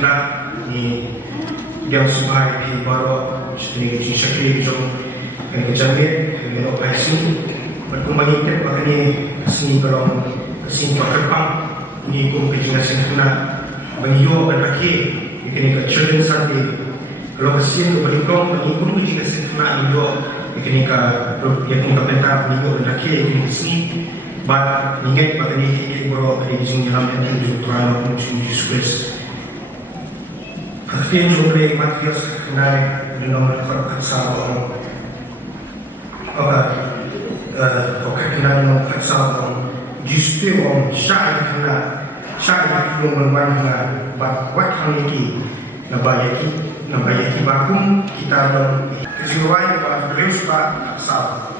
Khynnah ni dia subhai di baru sini Jingiaseng jong kane ni operasi berkembang itu makanya sini kalau sini berkembang ni kum Jingiaseng Khynnah beliau berlaki ini ke children Sunday kalau kesini berlindung ni kum Jingiaseng Khynnah beliau ini ke yang kum kapenta beliau berlaki ini sini but ingat makanya ini baru dari Jingiaseng yang diuturan untuk Yesus. Akhirnya To U Blei Matius Khynnah di nomor kerjasama Khynnah nomor kerjasama justru syai belum bermain buat hal ini nabayaki bakum kita jingrwai buat terus pak sah.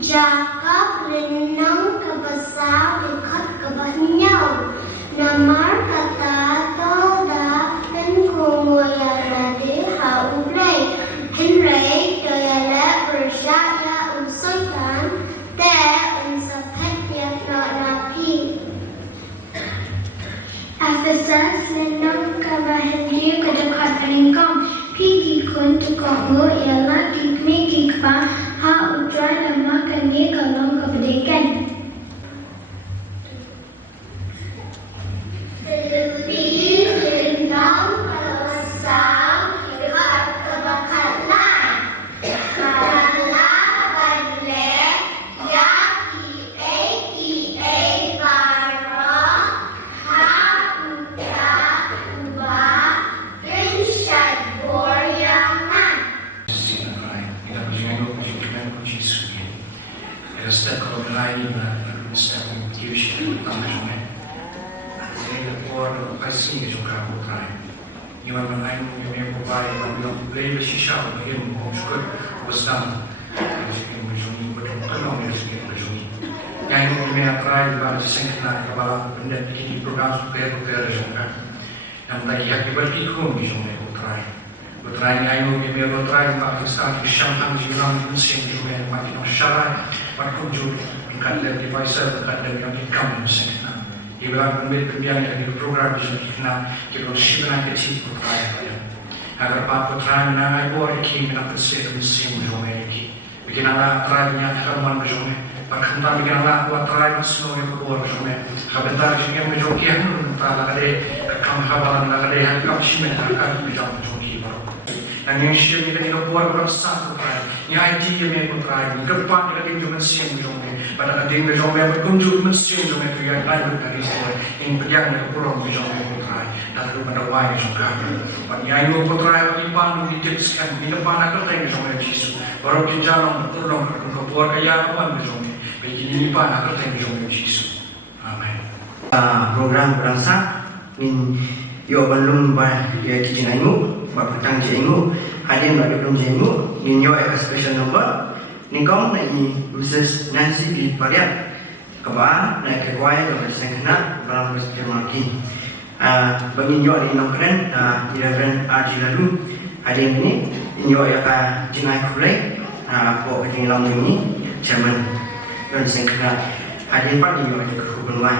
Jakab lenang kebesar dekat kebahnyau. Namar kata toda dan kumwaya rade Ha U Blei. Henry doyala bersaya unsultan te unsapet yang napi. Afisas lenang kebahnyau kedekat peningkam. Pigi kun tukangmu ialah kikmi kikpa Ha Utrai nama kane kalong kependekan. Selebih dendam kalosang dekat kebakaran. Karena balik ya kia barang Ha Utrai ubah insyad boryangan. Setiap kalau berlari setiap tiusnya tangannya, jadi orang kasih juga berlari. Yang lain yang berlari, yang berlari bersisa, yang bersyukur bersama, yang berjuni bertolong yang berjuni. Yang yang berlari Jingiaseng Khynnah Balang Presbyterian program supaya juga. Yang lagi yang berikut juga berlari. Berlari yang berlari Pakistan, Syam, Jiran, Muslim juga makin masyarakat. Waktu berkat dari device berkat dari yang kita kamu sengkna. Ibarat pembiayaan dari program bisa kita kita siapa kecil berkaya pada. Agar apa putra menangai boleh kita nak bersih bersih menjadi kita. Bikin Allah terangnya karuan menjadi. Perkentaan bikin Allah buat terang semua yang keluar menjadi. Kabentar juga menjadi yang mentah lagi kamu kabalan lagi hari kamu siapa akan menjadi baru. Dan yang siapa kita tidak buat bersah putra. Yang IT yang putra. Kedepan kita tinggal bersih menjadi. Pada kadang menjadi berkunjung bersih menjadi yang lain dari semua. Yang berjang dengan pulang menjadi putra. Dan pada wajah juga. Yang ibu putra yang ipan dijadikan di depan akan tengok sama Yesus. Baru kita jalan bertolong keluar kaya apa menjadi. Begini ipan akan tengok sama Yesus. Amin. Program berasa in yo belum ya kijinaimu bapatang jaimu hadir bagi belum jaimu in yo special number ni kong na i Mrs. Nancy di Pariat kaba na kyrkhu Jingiaseng Khynnah Balang Presbyterian Malki bagi yo di nongkren Reverend RG lalu hadir ini yo ya ka Jingiaseng Khynnah po kejingilang ini Chairman Jingiaseng Khynnah hadir pak di yo di To U Blei.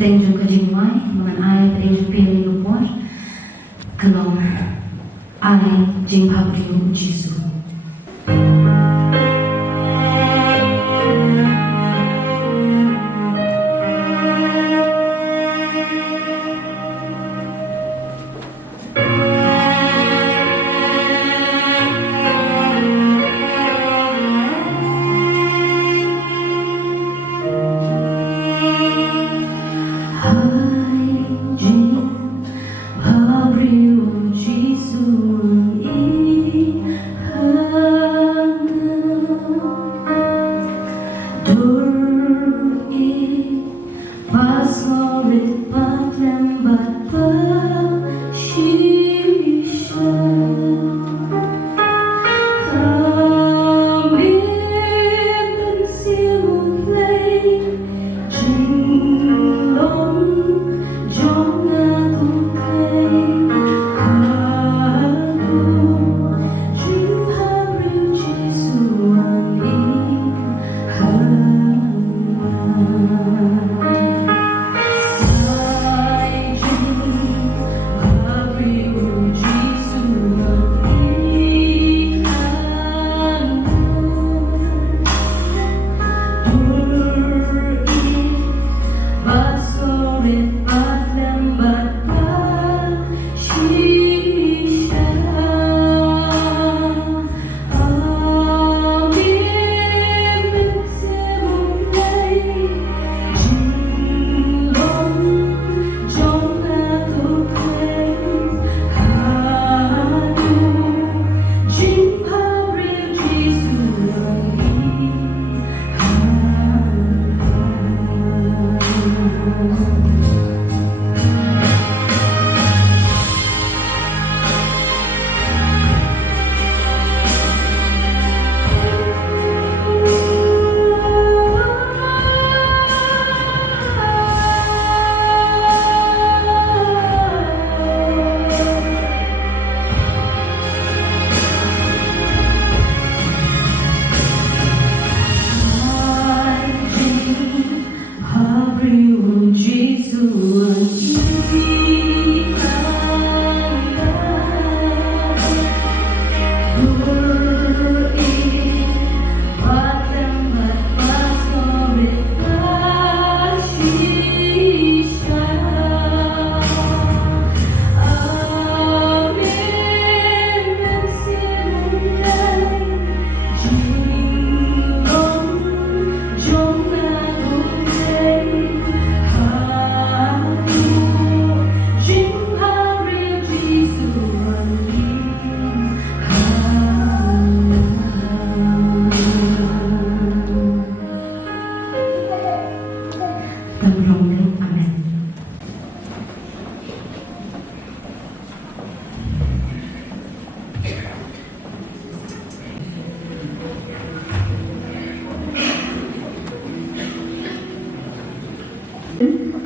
Kerteng juga jingrwai mengenai perintah pilih luar kelong ai jingpabri jisu.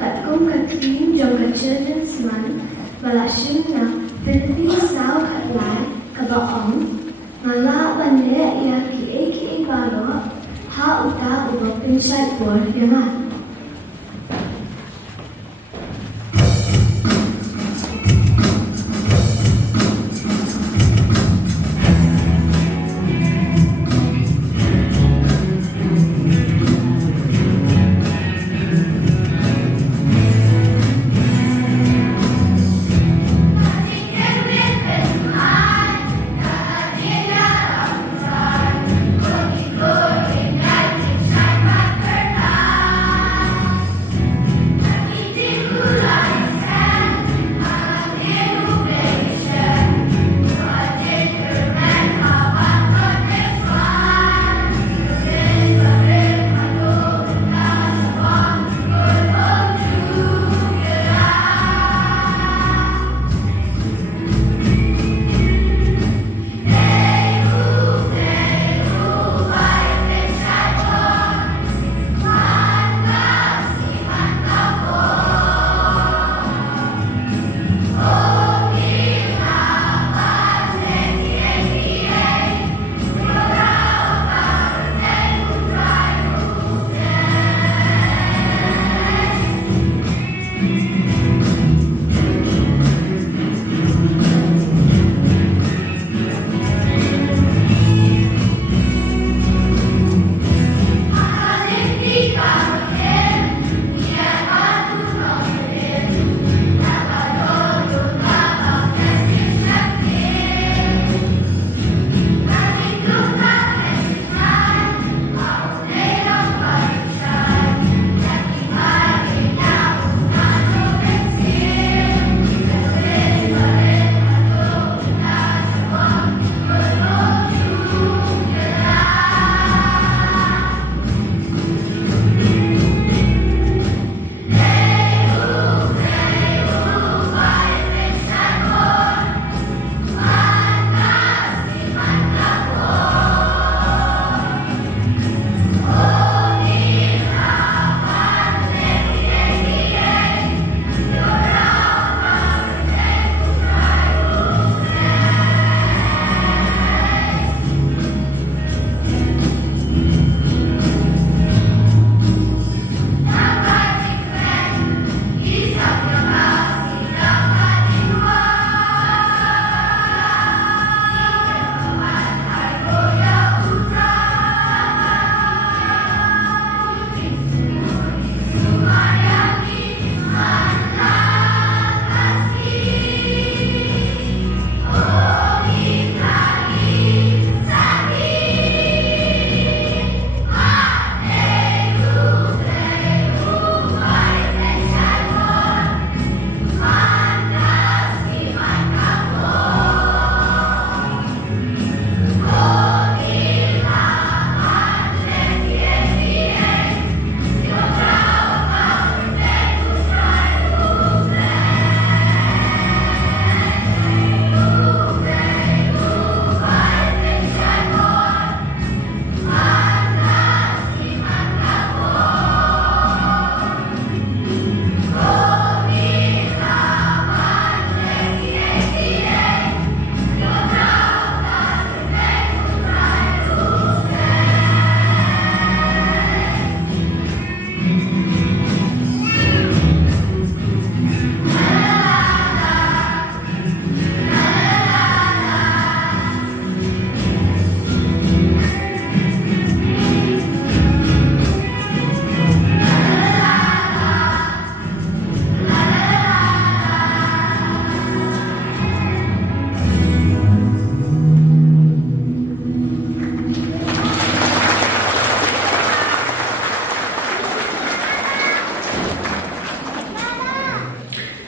Tatkung Katrin jong children's month, Balang Philippines South Lai, Kabaong, Mala Bande Yaki Eki Balo, Ha Uta Ubo Pinside Board Yaman.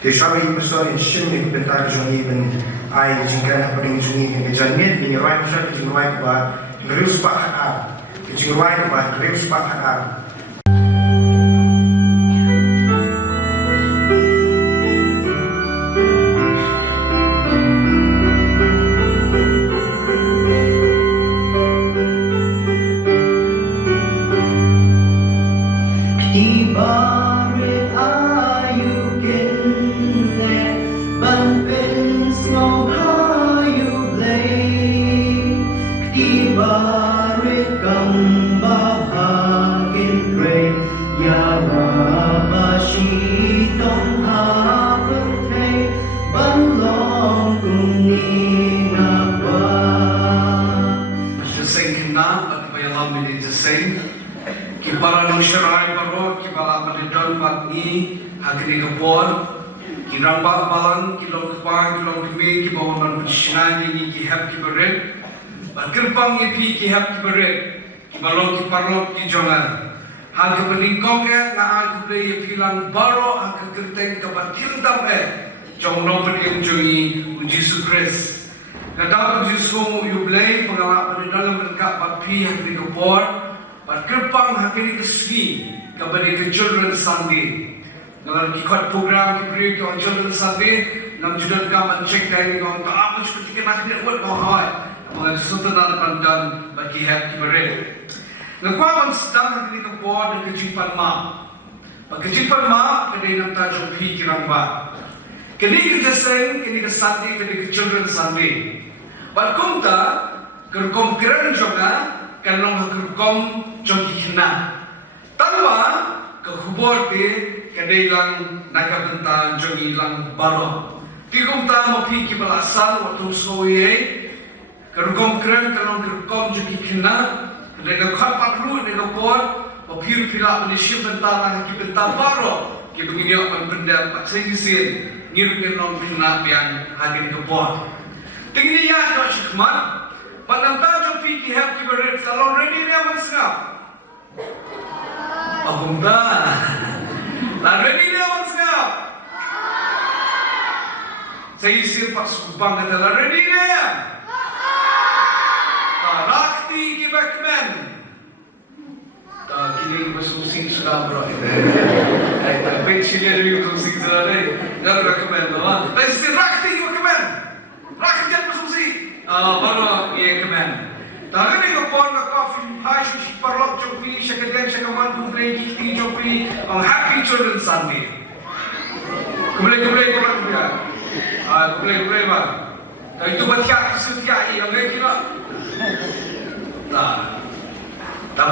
Deșoară persoane și nu comentar joni ben ai jingran pring joni ben janget jingrwai pusat jingrwai ba ngrius pa ha jingrwai ba ngrius pa ha Ibarat kapor ki bala padidon patni hakini kapor ki ramba balang ki long kpa ki long kme ki bawon man pishna ni ki hap ki beret bakirpang ipi ki hap ki beret ki balong ki parlok ki jongan hal ke peningkong na aku play pilang baro ang kekirteng ke batil damai jong no pening joi Yesus Kristus kadang Yesus To U Blei pengalak pada dalam berkat bapi hakini kapor bakirpang hakini kesgi kepada ke children Sunday kalau ikut program kita beri ke children Sunday nam judan ka mencek kai kau tak apa seperti nak nak buat kau hai mengenai sultan pandan bagi happy beret ngakwa sedang hakini kapor dan kejipan ma kejipan ma kedai nam tajuk pi kirang ba kini Jingiaseng kini ke Sunday kini ke children Sunday Bakum ta kerkom keren jonga kanong kerkom jongi Khynnah. Tanpa kehubor te kadai lang nakabenta jongi lang baro. Tikum ta mapi ki balasan waktu soye kerkom keren kanong kerkom jongi Khynnah. Kadai ngakhat patru ne ngapor mapi pila menishim benta lang ki benta baro ki begini on benda paksai sin ngiru kanong Khynnah yang hagin kapor. Tinggi ya nak cekmat, padam tajuk piki have kibaret salon ready ni aman sngap. Ahum dah, lan ready ni aman sngap. Saya sir pak subang kata lan ready ni. Rakti kibakman. Kini bersusing sudah bro. Tapi sini ada yang bersusing sudah ni. Jangan recommend lah. Tapi sir rakti kibakman. Rakyat bersusi, baru ia kemen. Tapi ni kapor nak coffee, hai sushi parlok jopi, syakadeng syakaman kumplei kiti jopi, happy children Sunday. Kumplei korang dia, kumplei bang. Tapi itu bertiak kesutia ini, orang kira.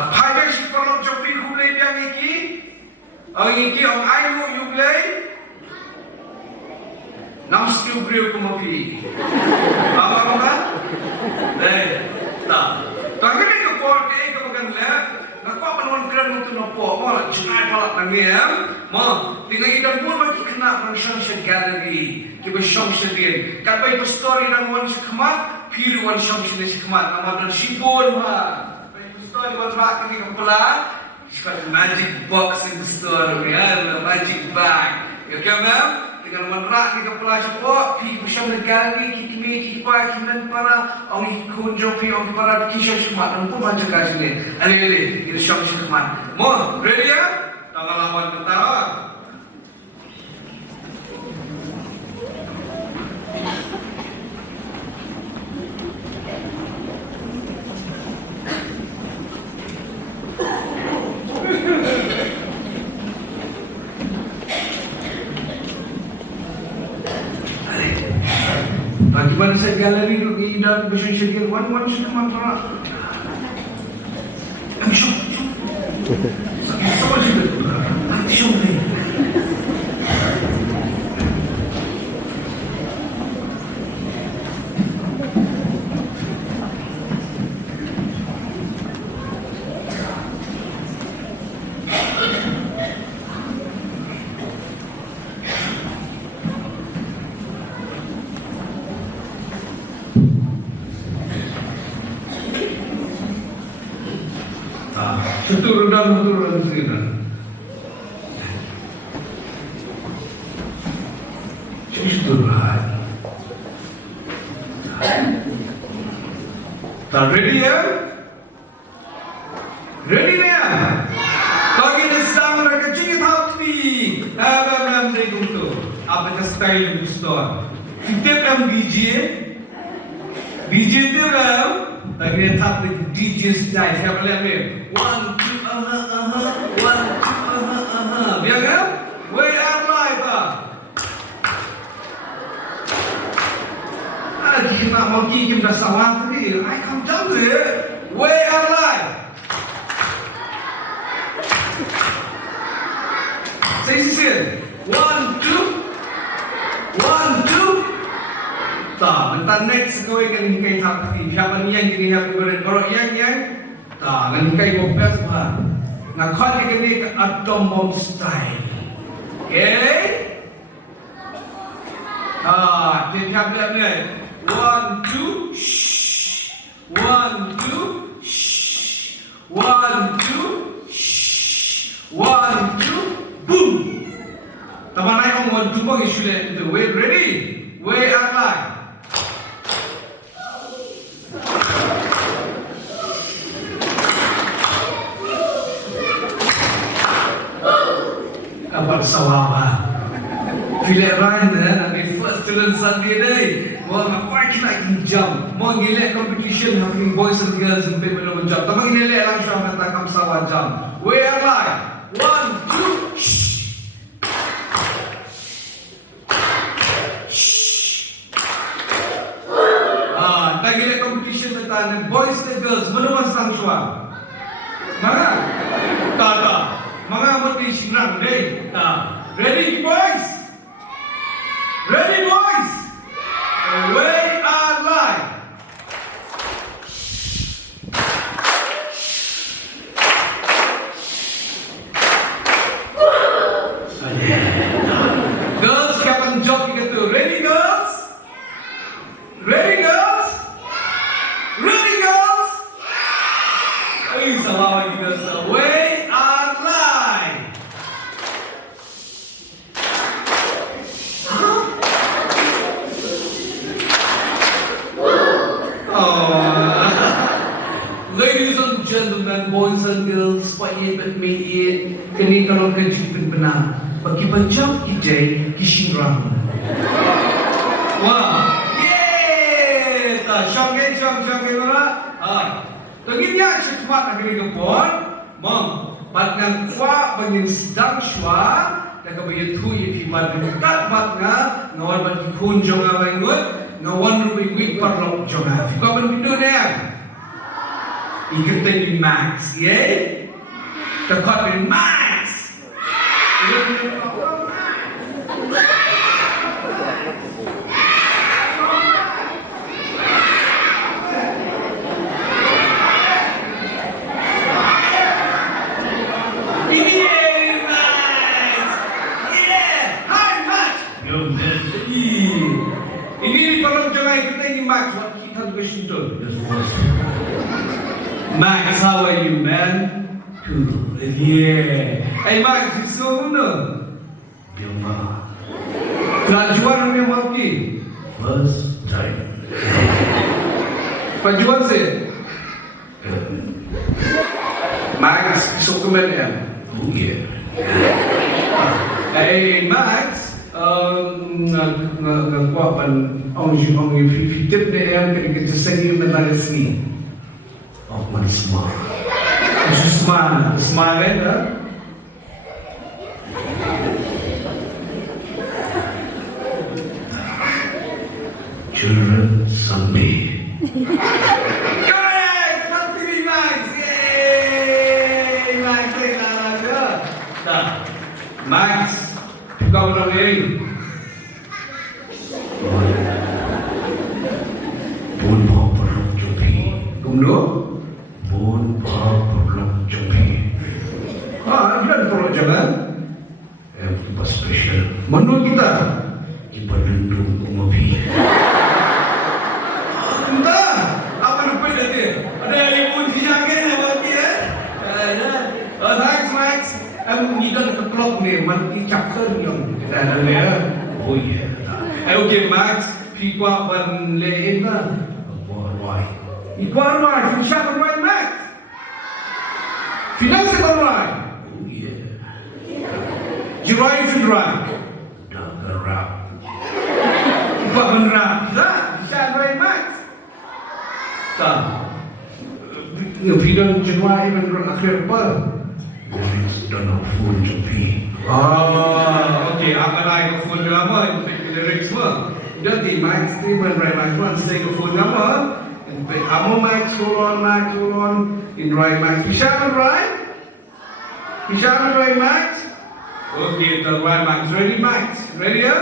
Hai sushi parlok jopi kumplei yang iki, orang iki orang To U Blei. Nam skill beliau kumapi. Apa? Tak. Tapi ni kapor ke makan leh. Nakpa penuan keren untuk nopo. Mal junai palak nangiam. Mal tinggal ikan pun bagi kena pension gallery. Kita shong sedin. Kapai tu story nang wan sikmat. Piri wan shong sedin sikmat. Nama dan sibon ha. Kapai tu story wan rak ni kapala. Sikmat magic box in the story. Magic bag. Ya kamam. Dengan menerak di kepala cepat, pi bersama negara kita mesti kita para orang ikut jopi orang para kisah cuma nampu macam kaji ni. Ale kita syok cuma. Mo ready ya? Tanggal lawan tentara. Bagaimana saya galeri di dalam besok sedih one sudah mantra. Besok. Apa sih itu? Besok ni. Satu rendah sini. Istirahat. Tak ready ya? Ready ya? Bagi nesang mereka cingit hati. Apa nam saya tu? Apa style store? Kita nam DJ tu ram. Bagi tak DJ style. Siapa lihat ni? 1, 2, 1, 2, biar kan? Way out live ah. Kita nak mau kita dah salah tadi. I come down to it. Way out live. Say sih. 1, 2, 1, 2. Tak, bentar next kau yang hikai hati. Siapa ni yang kini hati beren? Kalau yang. Tak, dengan hikai bopes bah. ngakon ni ke atom bomb style. Okay? Tiap ni. 1, 2, shh. 1, 2, shh. 1, 2, shh. 1, 2, boom. Taman naik ngomong jumpa ke sudah itu. Wait, ready? Wait, outline. Kabar sawah. Filek run nanti first children Sunday day. Mau ngapain kita jam? Mau ngilek competition happening boys and girls sampai belum jam. Tamang ngilek langsung nak takam sawah jam. Wait, outline. 1, 2, shh. Tagilek competition betul. Boys and girls menuan sang suara. Mana? Tak. Mga mati sinang day. Ready boys? Ready boys? Away our life. Girls kapan job gitu? Ready girls? Ready girls? Ready girls? Ay, salah lagi girls. Away our life. Ladies and gentlemen, boys and girls, payet at mayet, kani kalau kejipin benar, bagi pencap kijay kisirang. Wah, yeay, syang mana? Tengihnya cepat nak kini kepon, bat ngan kuat bangin sedang syua, dan kebayat tu ye pibat dekat bat ngawan bat kikun jonga bangun, ngawan rubi wik parlok jonga. Kau berbidu ni Ikut ni Max, ye? Tepat ni Max. Ini di kolom jangan kita ini Max, kita juga situ. Max, how are you, man? Good. Yeah. Hey, Max, you so good. Jumpa. Pelajuan yang Malki. First time. Pelajuan sih. Max, so kemudian. Oh yeah. Hey, Max. Ngkuapan orang fitip ni yang kerja seni menara seni. Of my smile. Smile kan? Children Sunday. Correct! Pasti Max! Yeay! Max, Max, kau orang ini. Bun bau perlok jopi. Kumdo? Bun bau perlok jopi. Bukan perlu jangan. Apa special? Menu kita. Ipa lendung kumabi. Entah. Apa lupa tadi? Ada yang pun siangkan apa dia? Thanks Max. Ngidang ke klub ni, mati cakar yang kita ada ni. Oh yeah. Okay Max, pigwa ban lein lah. Why? Igual right, siapa right Max? Final second right. Oh yeah. Jirai fin right. Dah rap. Igual ban rap. Lah, siapa right Max? Tak. Final jingrwai ban rap akhir apa? Lyrics dan full jopi. Okay, akan naik ke phone nama, lyrics semua. Jadi Max ni ban right Max pun stay ke phone nama. Amo Max, hold on, in right Max. Pishaman right? Max? Okay, the right Max. Ready Max? Ready ya?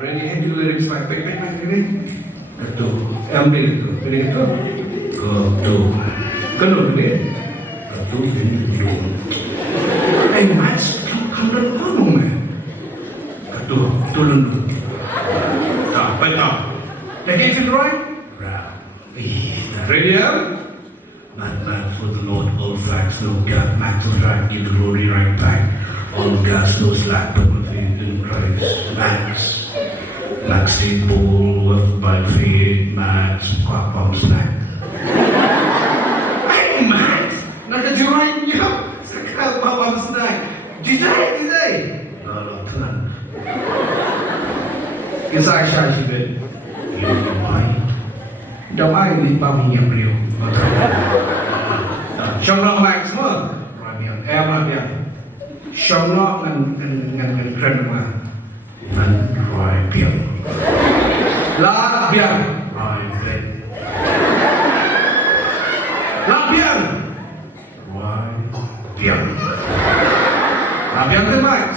Ready, hand the lyrics back, ready? Ketuk. Ambil itu, Ketuk. Kenapa ni? chú đến dùng anh mãi không đơn có không mẹ tôi lần được bây giờ They gave it right? Ready up? Man for the Lord, all flags, no gap, back to right, give the glory right back. All gas, no slack, but with faith in Christ. Max in ball, work by faith, Max, quack bomb slack. Hey, Max! Naka-join niyo! Sa kapawang snack. Jizay! No, thân. Cái sai sai gì vậy? Yêu đồng ai? Đâu ai đi bao nhiêu điều? Trong lòng Max mà. Em là việc. Trong nó ngần rần mà. Nan roi biang. Lá biang. Roi bet. Lá biang. Roi biang. Lá biang tới Max.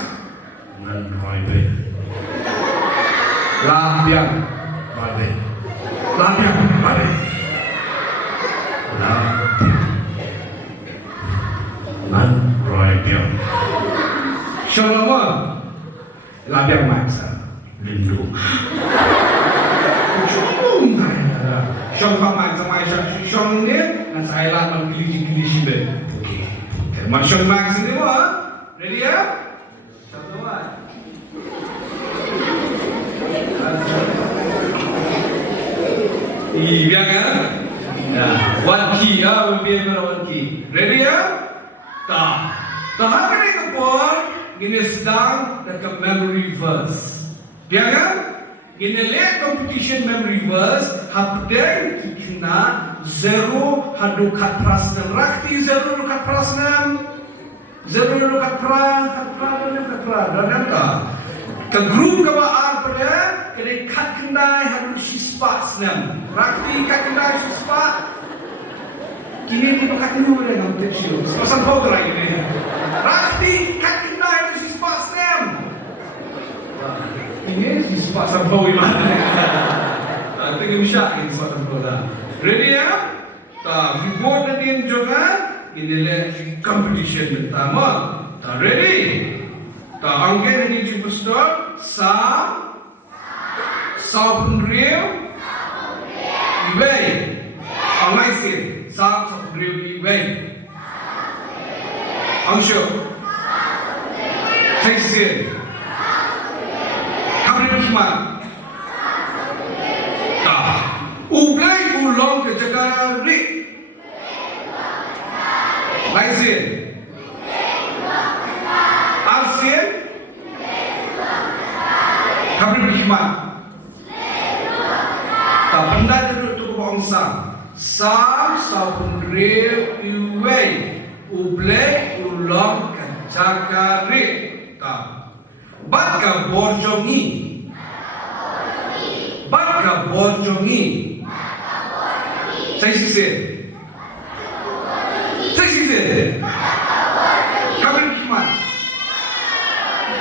Nan roi bet. Lá biang. Roi bet. Lá biang. Roi bet. La biang. Nan roi biang. Trong lòng mà. Lá biang Max. Lindung. Trong không Max sama trong ini, dan saya lah memilih sih ben. Okay. Macam Max ini mah. Ready ya? Satu one. Iya kan? Ya, one key ya, biar one key. Ready ya? Tah. Tahan kan ini kepon, gini sedang dekat memory verse. Dia kan? Gini lihat competition memory verse, hapdeng kina zero hadukat prasnam rakti zero hadukat prasnam zero hadukat pra dan tak. Ke group kaba pada kena kat kendai hadu sispa senam rakti kat kendai sispa kini ni pakai dulu dengan kecil pasal kau lagi ni rakti kat kendai hadu sispa senam ini sispa sampai mana tengok misyak ini sispa sampai ready ya tak report nanti jangan ini leh competition pertama tak ready tak angkat ini jumpa stop sao pun real iway online sin sao pun real iway angsho cek sin kabel kimat tak U Blei ulong ke jaga rik laisin alsin kabel berkhidmat tak benda duduk tu bangsa sam saupun real iway U Blei ulong ke jaga rik tak bat ka borjongi saya sisir kabel berkhidmat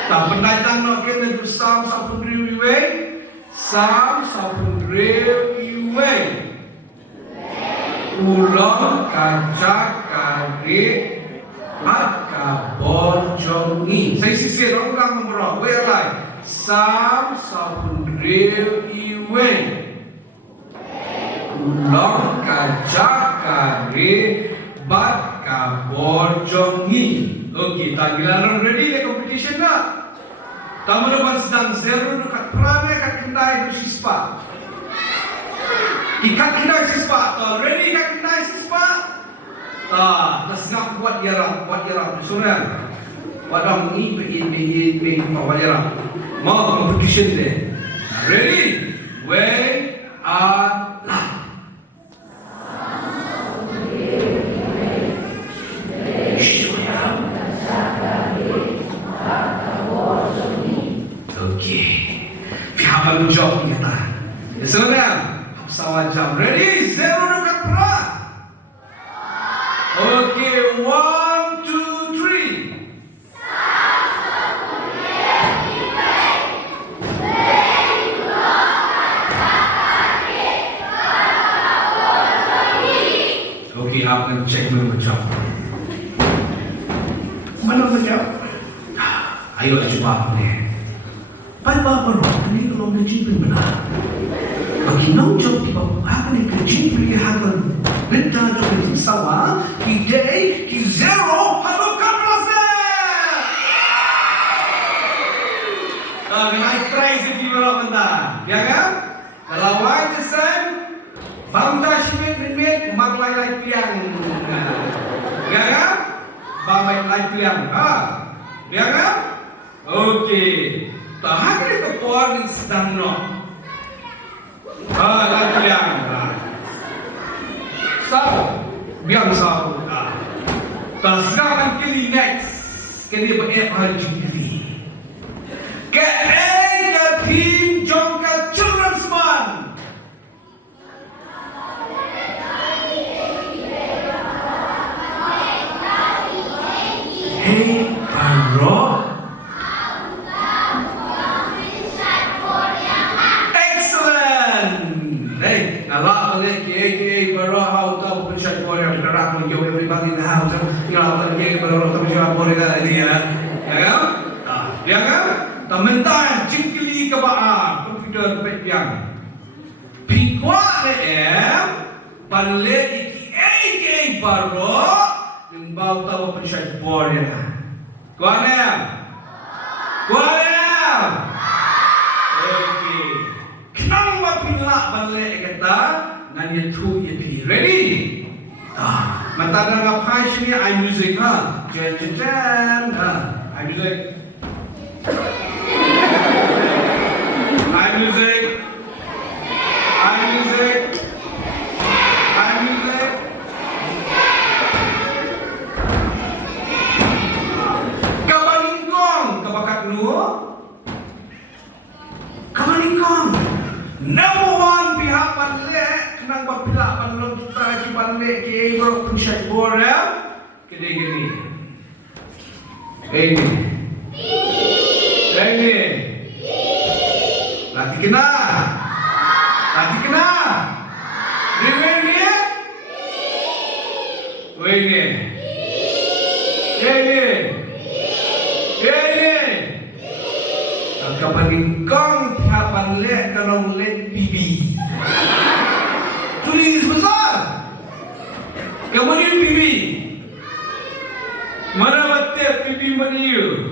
tak pendatang nak kena bersam saupun real iway sam saupun real iway ulang kacak karik hat kaborjongi saya sisir ulang nomor where like sam saupun real iway ulang kacak karik bat kaborjongi. Okey, tanggilan ready the competition na. Tamu depan sedang zero dekat perangai kat kendai itu sispa. Ikat kendai sispa. Ready kat kendai sispa. Sngap buat jarak surat. Wadang ni begin buat jarak. Mau competition deh. Ready? Way are live. Haba jong kita. Sebenarnya pesawat jam ready zero dekat perak. Okay, 1, 2, 3. Okay, aku nak check macam. Ayo jumpa ni. Pai bapa roh ni kalau gaji benar. Bagi nong job di bawah apa ni gaji beli harga benda job di sawah today ki zero harga kaprase. Tapi hai try sih orang benda, ya kan? Kalau wajib sen, bangsa simit mak lai piang, ya kan? Bang lai piang, ya kan? Okey. Tahan ni kepor ni sedang no. Lai piang. Biang sahur. Sekarang kini next, kini berapa jumlah? Ke tim jong ke children's man. Hey, Paro. Excellent. Hey, Allah boleh ke Paro how to push for your gerak menjauh everybody in the house. Tinggal lagi Paro tu push for ini ya. Ya kan? Ya kan? Teman-teman jingkili kebaan komputer pepiang. Pikuat panle iki Paro yang bau tahu persyat bornya. Kuanem. Okey. Kenapa pinlak panle kata nanya tu ye ready? Mata dah ngapai sini I music Jan. I music. Kamalingkong. Number one pihak panlek kenang bapila panlong kita ki panlek ki bro pusat bor ya. Gini. Ini. Lati kena. Kamalingkong pihak panlek kalau let bibi. Tulis besar. Yang mana bibi? Mana batik bibi mana you?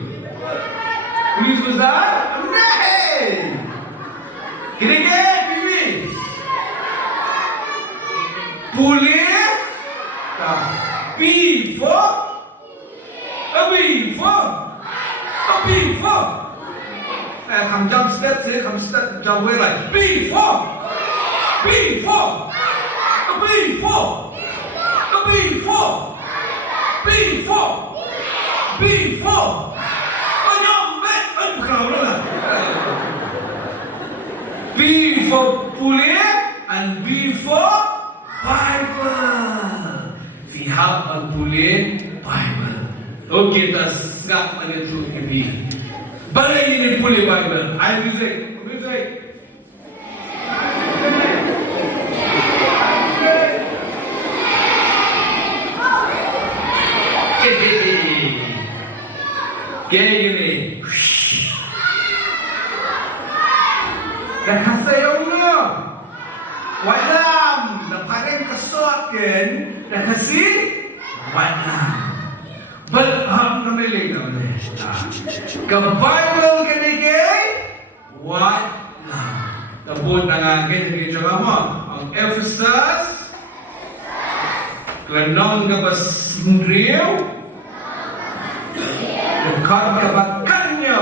Tulis besar? Nay! Kira-kira bibi? Boleh? B for? A B for? A B for? Saya ham jump step, saya ham step jump way like B for? A B for? B for Pule and B for Bible. We have a Pule Bible. Okay, the sngap and the truth can be. But I need a Pule Bible. I music. Kayak gini. Dan kasayongnya wadam dan paling kesotkan dan kasih wadam berham namanya ke Bible kenegay wadam tabun nangangin di Jogama ang Ephesus klenong gabas ngriw dekat gabakannya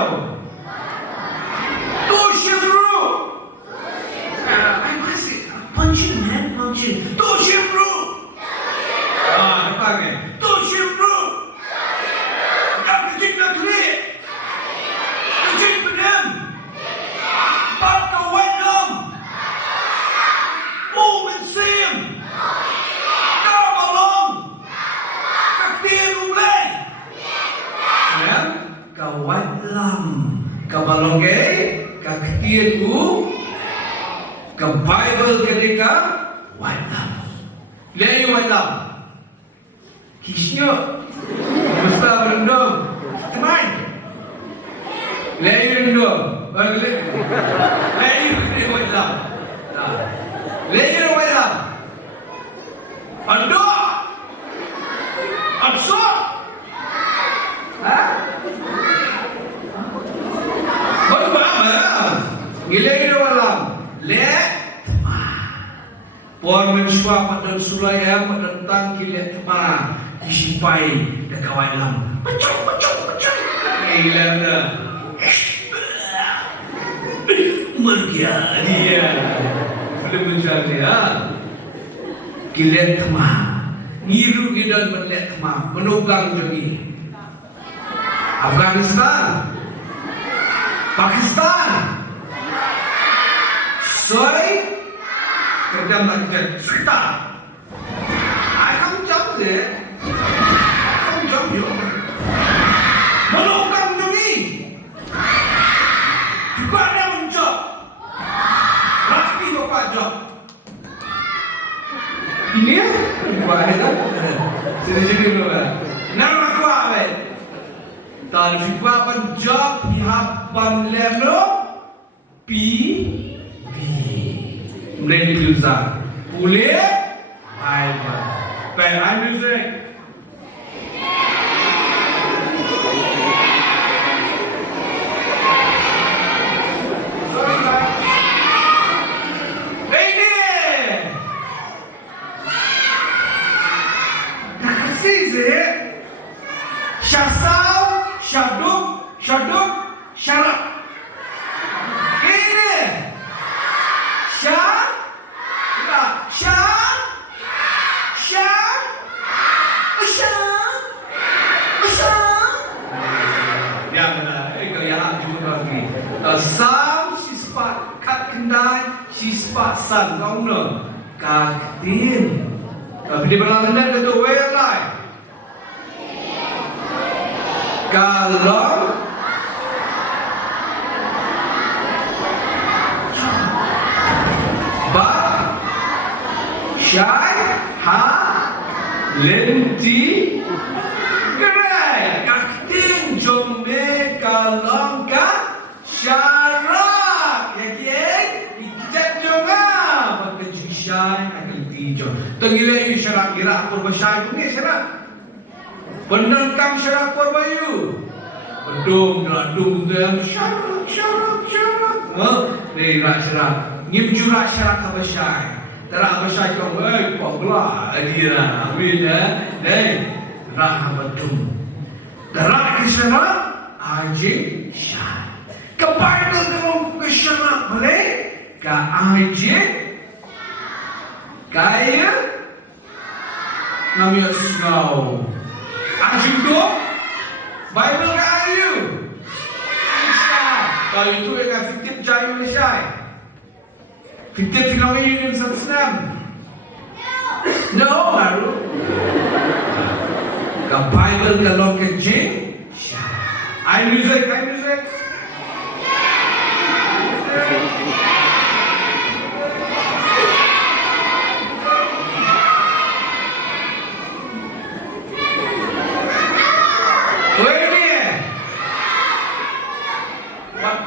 Punching. Tushim bro. Depan kan. Tushim bro. Yang kecil nak klik. Kecil pedam. Patah wedam. Sim. Kau balong. Kaktir ulai. Ya. Kau wedam. Kau balong ke. Kaktir u. Kau Bible ketika wadam. Lagi wadam. Kisnya. Mesta berendam. Teman. Layer dua. Layer wala. Layer wala. Ando. Abso. Ha? Baru apa? Layer wala. Le. Puan mensyua pada sulaya menentang kilat tema disipai dan kawan lam. Pecah. Gila dah. Mergia dia. Belum menjadi ha. Kilat tema. Ngiru gidan menlet tema menugang jadi. Afghanistan. Pakistan. Soy kerja macam suta. Aku jauh deh. Aku jauh yo. Menolong demi. Kepada menjauh. Rapi bapak jauh. Ini ya? Bapak ada. Sini dulu lah. Nama aku apa? Dan juga menjauh pihak panlelo pi. Mreni Yusa, Pule, Aiba. Baik, I'm music. Ini. Tak kasih sih. Syasal, syaduk, syarat. Ini. Sam sispat kat kendai sispat san kau no katin tapi di belakang itu tu welai kalau ba syai ha lenti gerai katin jombe kalau syarat yang ikijat jonga bagi jisai akan tijo tenggilai syarat kira perbasai tu ni syarat penengkang syarat perbayu bedung dan syarat ni syarat ngimjura syarat kabasai terak basai kau pogla adira amin dai rah bedung terak syarat ajin syarat kepada dalam kesyarat boleh ke ajit kaya namanya sengau ajit tu Bible kayu kalau itu yang fiktif jaya Malaysia fiktif tinggal Union Islam no baru ke Bible kalau ke jin I music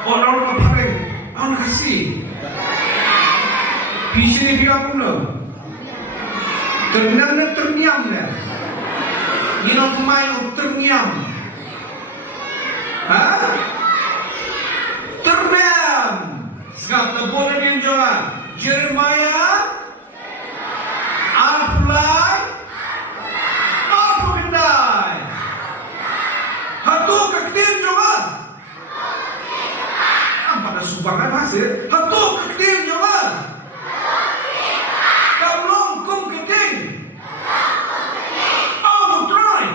orang paling, orang kasih. Bisi ni biar pun lo. Terniam le. Ni nak main terniam. Ha? Terniam. Sngap boleh ni jangan. Jeremiah. Apply. Apa kendai? Hatu ketim juga. Pada sumbangan hasil, hatu ketim juga. Kalong kum ketim. Oh, try.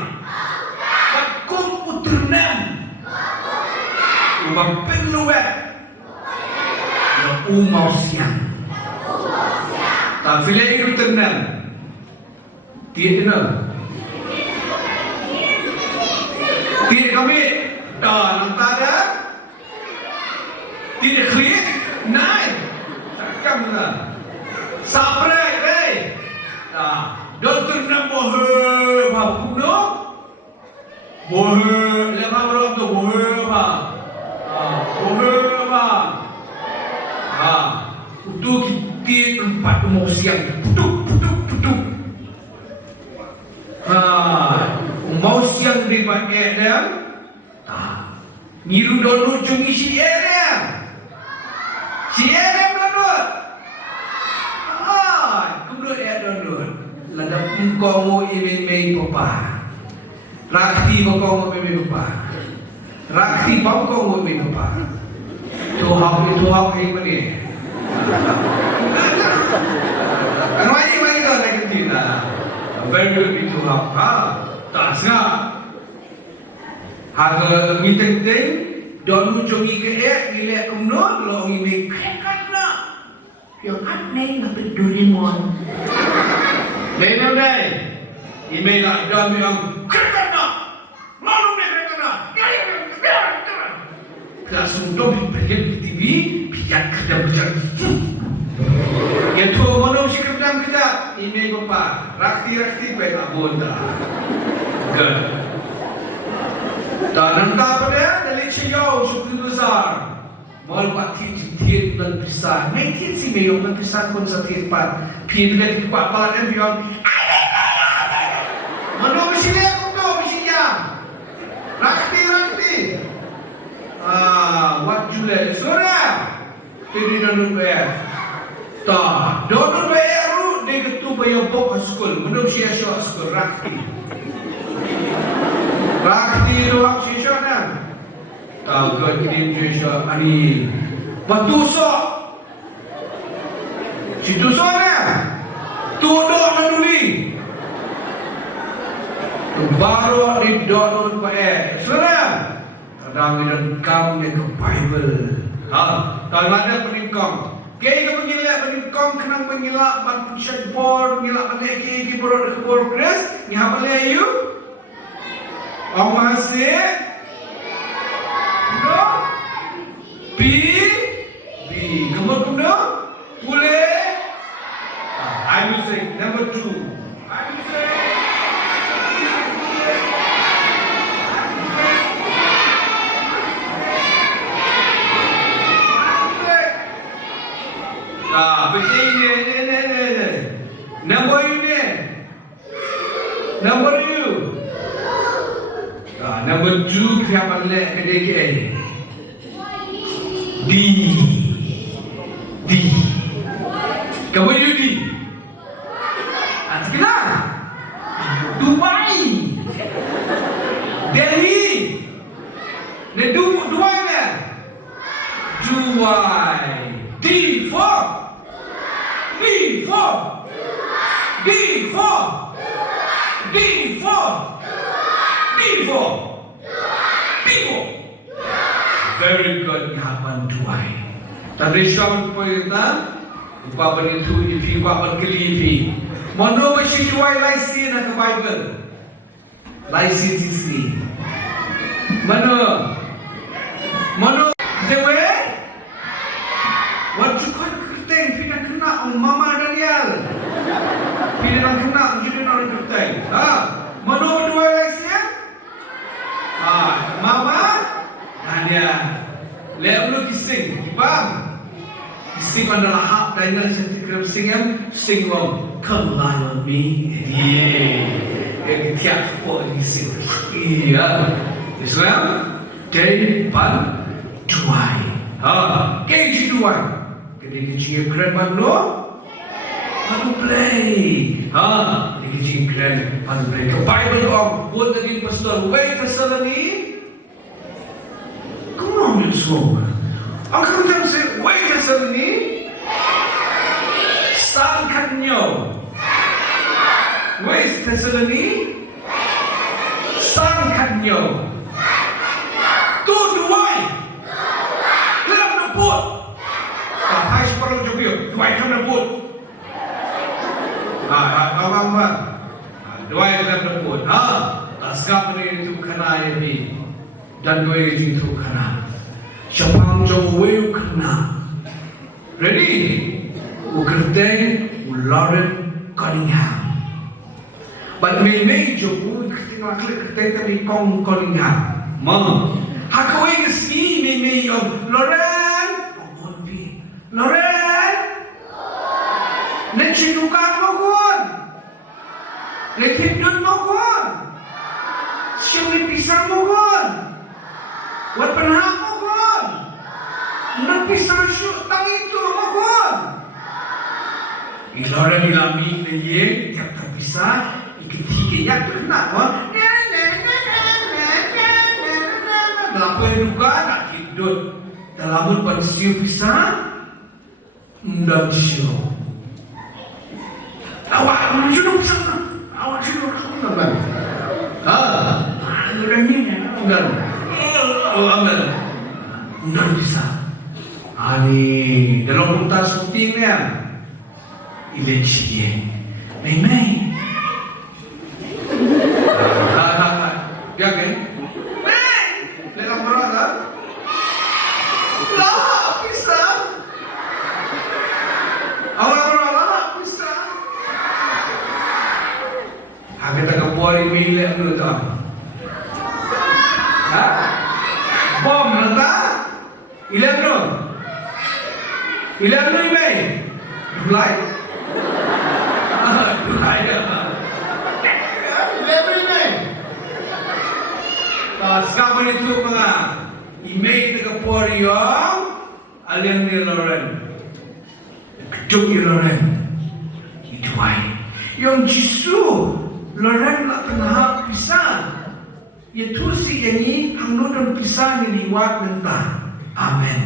But kum uternem. Ubang penluet. Ya umau siang. Tak filai itu uternem. Tiada. Tiada kami. Dah, nanti ada. Tidak klik, naik, takkan lah. Saprai, eh, doktor nak bohong, apa kuno? Bohong, lepas orang tu bohong, apa? mau siang putuk. Mau siang di pakai dia. Niru dulu jungi si dia. Si dia betul. Kemudian dia dulu. Lada engkau mau imei papa. Rakti engkau mau imei papa. Rakti engkau mau imei papa. Tuhak ini. Mari kau nak kita. Very good itu apa? Tak sengap. Harga meeting don jongi ke gile kumno lo ngi kena. Yang aneh nak Doraemon. Dai. Email nak don yang kena. Lalu kena. Langsung dom belian di TV biar kerja berjalan. Itu manusia kerja kita. Ini bapa, rakti baik abon dah. Good. Dan nanti pada dari ciao cukup besar. Mal pati tiap dan besar. Nanti si meyong dan besar pun setiap pat. Pilih di tempat palan yang manusia aku tu mestinya. Rakti. What July? Surya. Jadi donut bayar. Tak, donut bayar lu dia ketu bayar bok school. Manusia syok school rakti. Rakti lu hak syok kan? Tak ketim syok ani. Matusok. Si tusok kan? Tudok manduli. Baru di donut bayar. Surya. Kadang-kadang kamu ke Bible. Kalau ada peningkong. Kaya ka pangilak, peningkong kenang pangilak, pan-shad board, pangilak panik kaya progress, ngihapal niya you? Ang masih? No? B? Kemudian no? Boleh? I will say number 2. I will say penting ni. Number you ni. Number you. Number 2 siapa lek kedai D. Kamu you D. Sekitar. Dubai. Delhi. Ni Dubai ni. Dubai. D4. Very good haba Dubai. Tadi syam kita upah benitu ipi upah berkelipi. Mana masih Dubai laisin ke Bible? Laisin sisi. Mana dewe? Waktu kau kerteng pindah kena Mama Daniel. Pindah kena jadi orang kerteng. Mana Dubai laisin? Mama Daniel. Lihat lu kising, bang. Kising adalah hak Daniel cantik kerap sing wrong. Come lie on me. Yang tiap pun kising. Iya. Islam dari pan Dubai. Keji Dubai. Kedai keji keren bang lo. To Blei. Keji keren To Blei. Ke Bible orang buat lagi pastor. Wait pastor ni. Kamu ambil semua. Aku macam saya, wait pasal ni. Sangkatnya. Wait pasal ni. Sangkatnya. Tu Dubai. Dalam neput. Hai separuh juga. Dubai dalam neput. Abang. Dubai dalam neput. Sngap ni itu kena ini. Dan dua itu kena. Siapa jong weu kena. Ready? Ukerteng Lauren Cunningham. But may jong ketinggalan kerteng tadi kong Cunningham. Hakau yang sini may Lauren. Lauren. Napisah syuk tang itu mohon. Ilora dilami ye tiap terpisah ikut yak kena wah. Lapar juga nak tidur. Dalam pensiu pisah undang siu. Awak menunjuk pisah. Awak siu kan? Orang ni undang. Amal. Undang pisah. Ani dalam pentas syuting ni election Mei dia kan dalam berada lah pisah awak berada pisah agak tak kepuari milik tu tak bom nata ilan Mei Blai Blai Mei sekarang itu mga email ke Poriong alian ni Loren ketuk ni Loren itu ay yang jisu Loren nak kena pisah ya tursi yang hangno dan pisah ni liwat mentah amen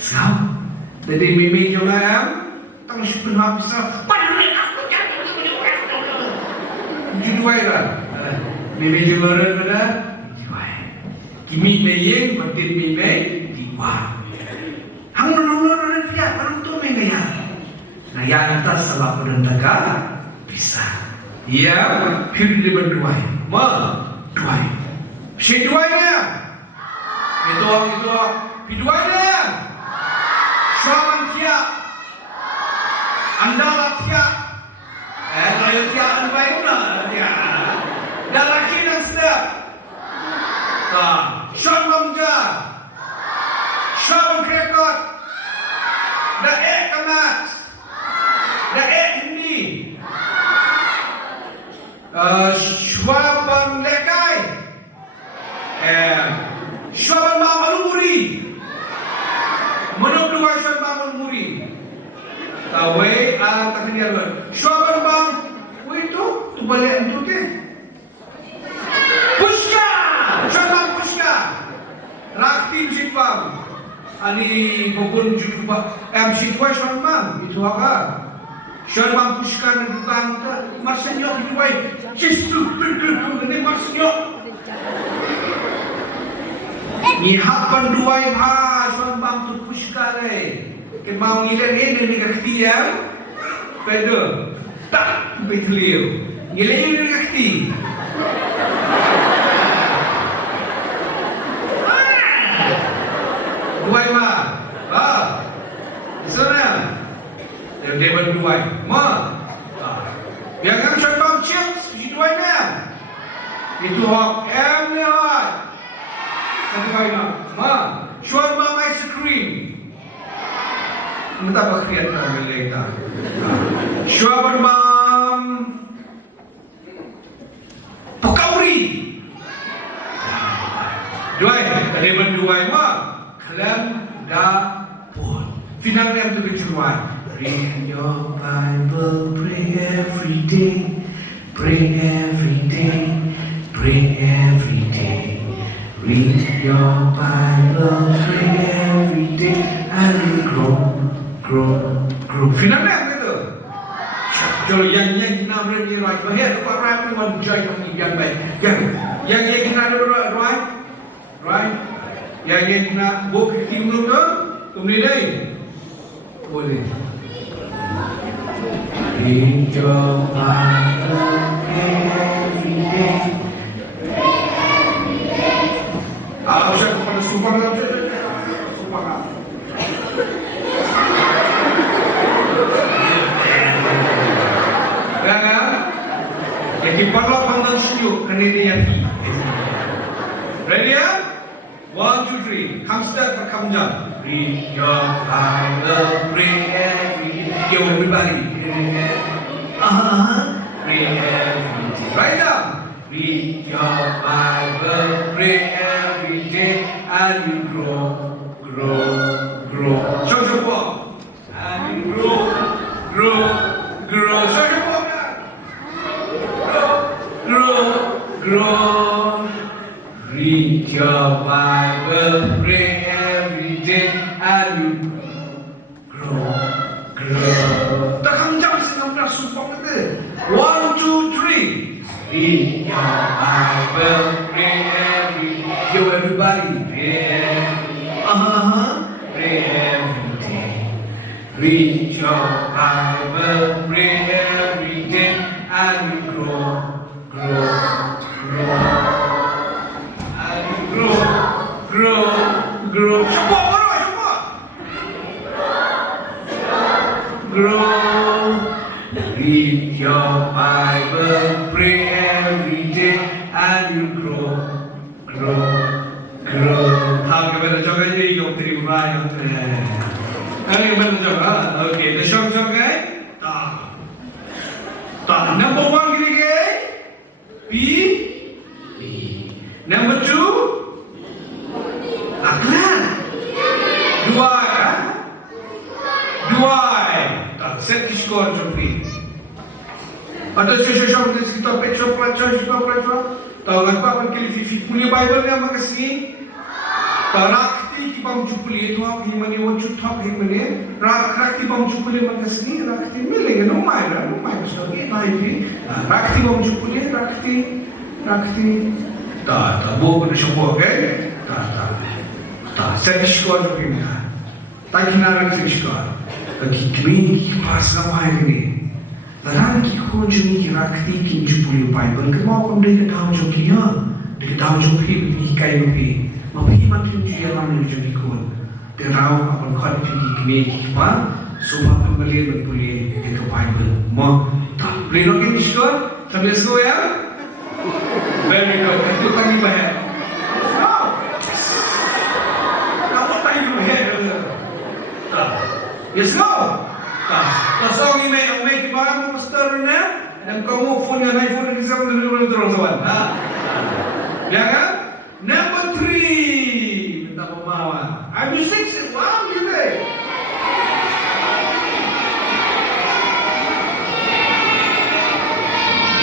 sekarang jadi mimi juga tang sepuluh pisah jingrwai kan mimi juga ada jingrwai kimi meyeng batin mimi diwa hang nulur dia orang tu mengaya nah yang atas salah pendaga pisah ia pilih berdua dua si duanya itu duanya Selamat tiap Anda tiap Lalu tiap anda baik tiap Dan laki dan sedap Syabang jah Syabang krekot Dan kamat Dan hindi Syabang lekai Syabang mamaluri Menurut dua syuaban bangun muri. Tahu tak kenal ber. Syuaban bang, itu tu balik itu ke? Puska, syuaban puska. Rakti simpang. Ani bukun juga. Simpang syuaban bang itu apa? Syuaban puska ni bukan marsenya itu baik. Sistu berkerja ni marsenya. Ni hapan dua yang bang tu pushka le. Kemau ngilen ini ni kakti ya. Pedo. Tak betliu. Ngilen ini kakti. Dua ma. Sana. Dia berdua. Ma. Yang kan contoh chips di dua ni. Itu hak ni hak. Satu kali ma. Shawarma ice cream. Minta bakriat kami later. Shawarma pakauri. Dua, tadi berdua mah. Kalian dapur. Final yang tu kejuruan. Read your Bible, pray every day, pray every day, pray every day. Read your Bible, pray every day, and grow. Finalnya begitu. Kalau yang kita beri right, bahaya apa ramai orang join kami yang baik. Yang kita right. Yang kita book timur tu, kemudian boleh. Read your Bible, pray every day. Saya kepada sumpah jadi perlu pandang siu kemudian ready ya 1, 2, 3 hamster berkamjam read your Bible pray every day everybody read every day right now read your Bible pray every day and you grow grow. Show support. And grow. Show support. Grow. Read your Bible, pray every day, and you grow. Tak hamjam senang support kita. 1, 2, 3. Read your Bible, pray every day. Yo, everybody, pray. Pray every day. Read your Bible, pray every day, and you grow. And you grow. Support. Grow. Read your Bible, pray every day, and you grow. How can I jog again? You three right. Okay, the shock okay? Number 1 gini P. Number 2 aklan. Dua. Set score jumpi. Ada shop di situ petrol. Tahu apa kali punya Bible ni makasih. Rakti ki bang chupuli tu आप हिमने वो चुट्टा हिमने rakti bang chupuli makasih rakti मिलेगा no mai so ये भाई भी rakti bang chupuli rakti ta bo ko shopo ke ta set score jo ni ta kinara set score ki kimi ki pas na mai ni ran ki khoj ni ki rakti ki chupuli Bible ke mau kom de daw jo ki ya de daw jo phi ni kai no phi Mabhi makin dia ramai jadi kun. Terau apa kau jadi kini kita semua pembeli berbeli itu Bible. Mau tak beli lagi ni sekolah? Sambil sekolah ya? Very good. Itu kami bayar. Kamu tanya bayar. Tak. Yes go. Tak. Pasal ini di mana pastor ni? Dan kamu phone yang naik phone kita boleh terus kawan. Ya kan? Number 3, minta pemahaman. I'm 6, wow, gitu.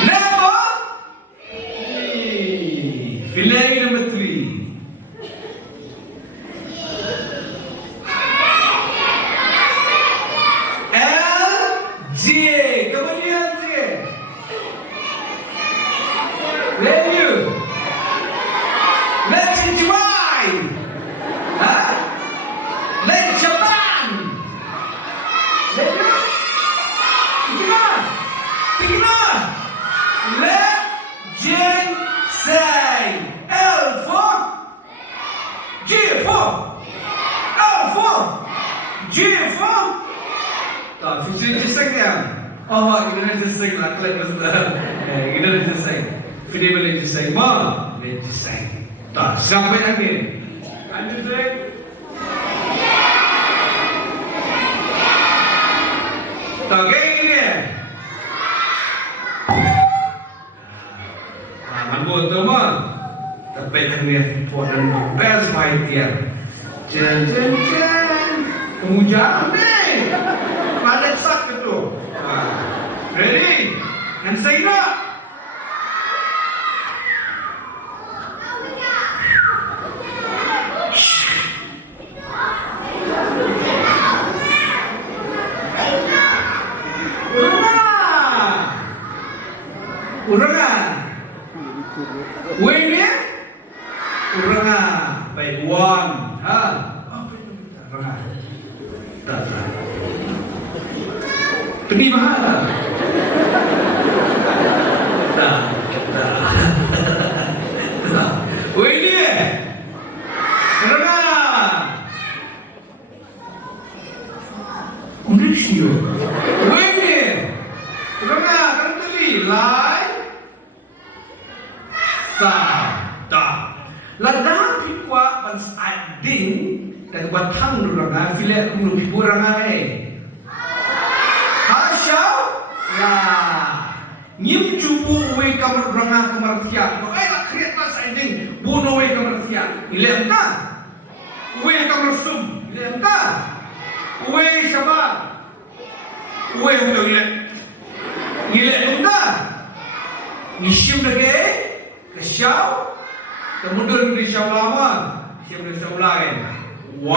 Number 3, filet number 3. LJ, kemudian J. Value. Let's Jingrwai. Let's Japan. Let's Jingiaseng. L4. G4. L4. G4. Tak, Jingiaseng ya. Oh, Jingiaseng lah, kalian mesti. Jingiaseng. Video Jingiaseng, mau Jingiaseng. Tak, sampai akhir. Lanjut dek. Tak, kayak gini. Mampu teman. Tapi akhirnya important best idea. Jen. Kemudian ni. Padat sak itu. Ready? And say no. Urangan. Baik, 1. Urangan. Tak. Pedih mahal. Tak. Wini. Urangan. Kondisi. Wini. Urangan. Kan tadi. Lai. Ladang pikwa bans ading dan batang duranga filet kunu pipurangai. Hasya la nyim cubu we kamar duranga kamar tiap. Nak kriat mas ading buno we kamar tiap. Ilem tak? We kamar rusum. Lihat tak? Uwe siapa? Uwe untuk lihat. Lihat tak? Nishim lagi. Kesyau. Kemudian di syau lama. Syau di syau lain. 1,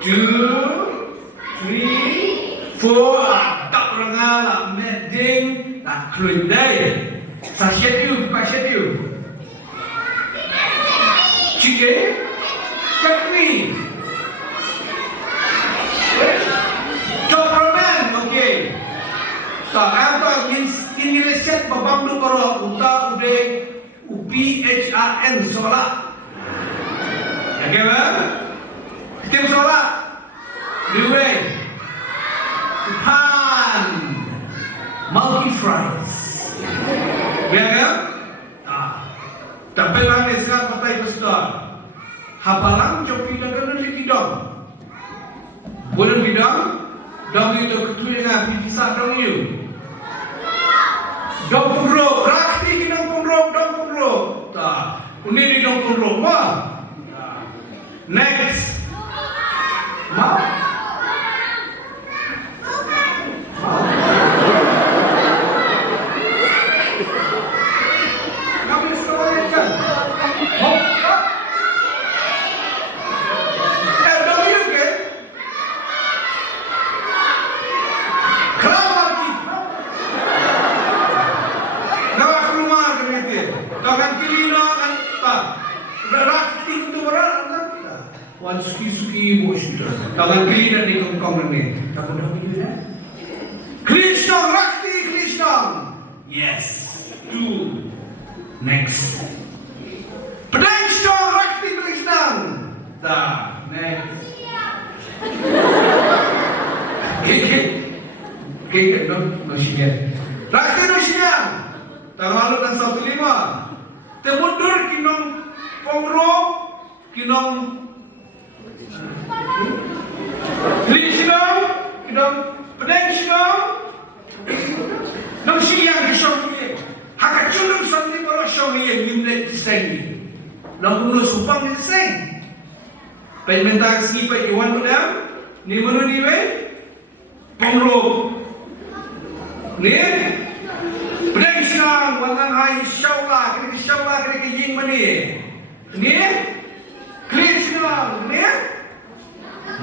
2, 3, 4. Tak rengal. Meding. Tak keluar day. Sasiat you. Pasat you. Chicken. Chutney. Chop ramen. Okay. Tak apa. Ini resep babam tu kalau uta ude UPHRN solat. Okay kan? Tim solat. Dua. Pan. Malki fries. Ya kan? Tapi lah ni sekarang patai besar. Habalang joki dagan lagi dong. Boleh bidang. Dong itu ketua dengan pisah dong you. Dong pungro, rakti ki dong pungro. Tak. Ini di dong pungro. Wah. Next. Ma. Suki bos itu. Tangan kiri dan di kongkong ini. Tak boleh begitu ya? Krishna, Rakti Krishna. Yes. 2. Next. Krishna, Rakti Krishna. Dah. Next. Okay, no siya. Rakti no siya. Tangan dan 1.5. Temundur kinong pongro kinong Krishna, kinong Krishna. Nang siyang kisong niya. Hakachulong sandi para siyang niya nimlet diseng. Nang ulo supang diseng. Pagmentag sipa iwan mo na. Ni mo ni we. Pongro. Ni. Krishna, wangang hai shawla, kini jing mani. Ni. Krishna, ni.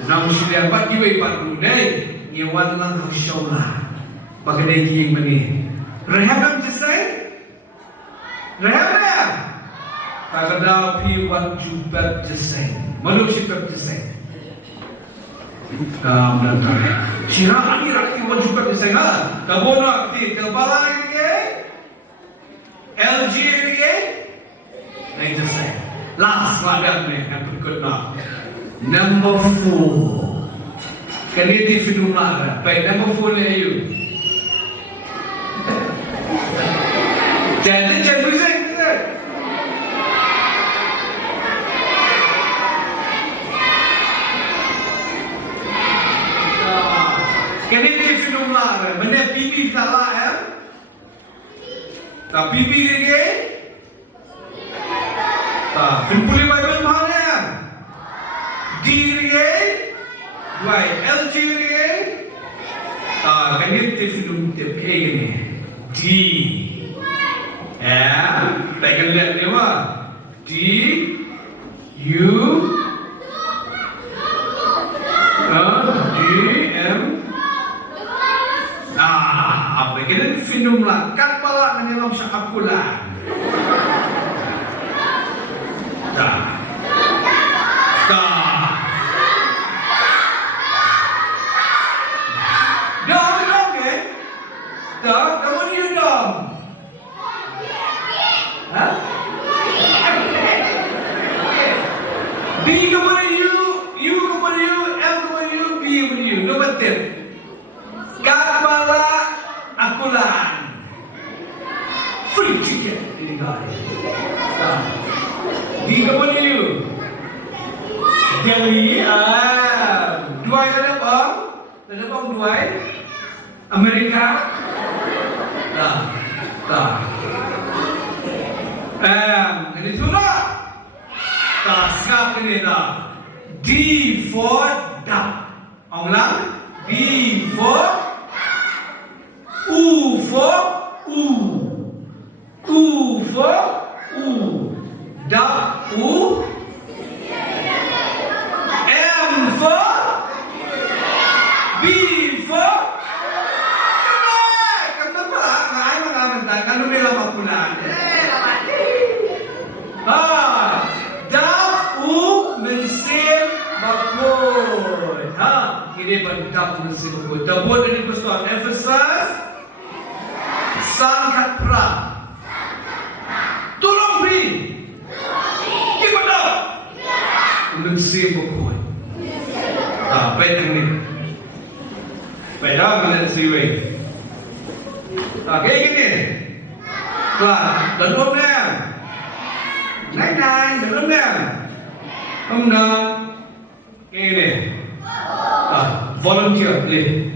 Nang siya pat giwe pat dunay. Ni wangang hai shawla. Pagkaday jing mani. Rehabam jisay? Rehab na? Pagkadaw piwan jubab jisay. Manusipab jisay. Siraan ni rakti wan jubab jisay nga. Kabon rakti. Balang ke? LG ke? Nah jisay. Last madak ni. Yang berikut na. Number 4. Kaniti finumara. Baik, number 4 ni ayu. Jadi jangan berisik kita. Kini dia film lah, mana bibi salah ya? Tak bibi lagi? Tak. Kumpuli Bible mana ya? D lagi? Why? LG lagi? Tak. Kini dia film dia ini. D. Ya, tak kena lihat ni mah. D, U, D, M. Apa kena finum lah. Kan pala menyelam syakulan. Dah. Dong ke? Dah, kamu ni dong. Huh? B kepada U kepada U, M kepada U, B kepada U. Nombor tip. Kepala akulan. Free chicken. Ini kali. B kepada U. Delhi. Dua ada apa? Ada apa dua? Amerika. Tak. Ini sudah. Tak sngap ini dah. D for duck. Ulang. D for U for U. U for U. Duck U. M for B for kenapa? Kan nila makulan. Duck U mensim makul. Ini bentuk mensim makul. Dabut ini kustuan emphasis. Sangat pra. Tolong beri. Gimana? Mensim makul. Baik ini. Baiklah mana siwe. Kayak gini. Kelas, dan umumnya. Naik, dan umumnya. Ini. Volunteer, boleh.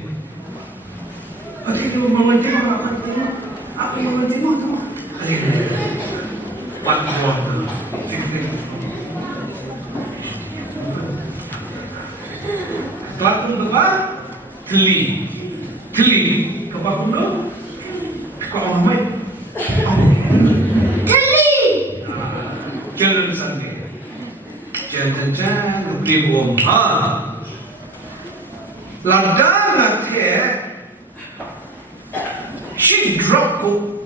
Adik tu volunteer apa? Apa yang volunteer tu? Adik. Patriot. Kelas tu apa? Teli. Kaba kuno? Kau mai? Teli. Jalan sendiri. Jalan libom. Ladang nanti, she drop ko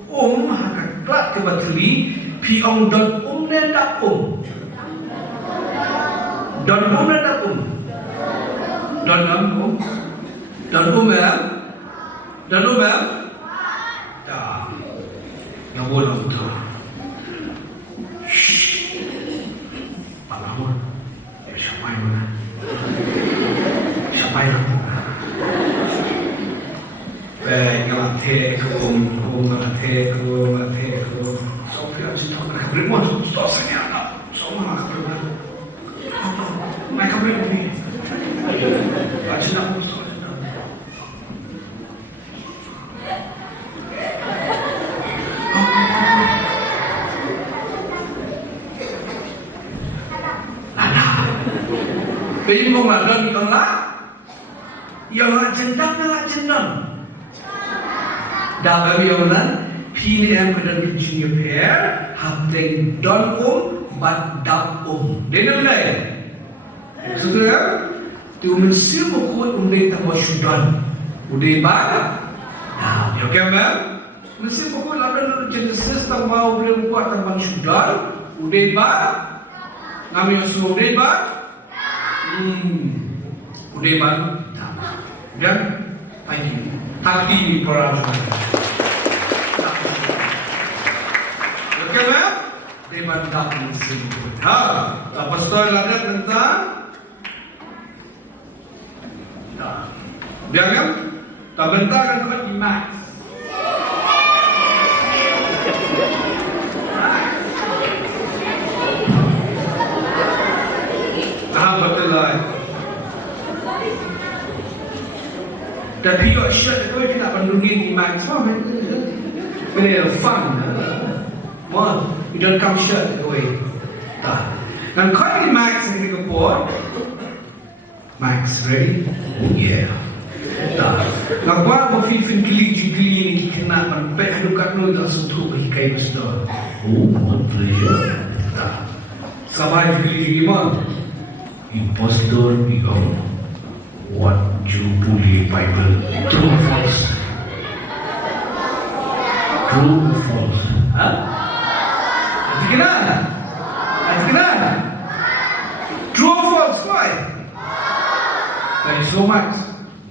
hakat kelat ke bateli, piong dan nendak dan nendak dan dah, yang boleh tu, Balang, siapa yang mana? Ngelatih sampai habis itu mereka beriman stosnya anak semua mereka beriman mereka beriman habis itu Bây giờ là đơn còn lá giờ là chân đất nó là chân đơn đã bây giờ là PNM có đơn vị junior pair hợp tình đơn bắt đập đến nơi này sudah tu mesti bukan undi tak mau sudan undi bar ya kan mesti bukan ada jenis tak mau belum kuat tak mau sudan undi bar kami usul undi bar undi bar dan pagi hati perang ya kan debat tak mesti apa story ada tentang dia kan tak bentar kan buat imat betul lah dan dia shirt itu kita bandungin imat semua ini fun you don't come shirt away dan kau ini Max yang kita buat Max, ready? Yeah. Agora vou ficar feliz de gli que na pé do carno da sutu que cai no store. What pleasure. Sabai de gli man. Impostor become what you believe Bible. True or false? True or false? Adikinan? True or false? Why? Thank you so much.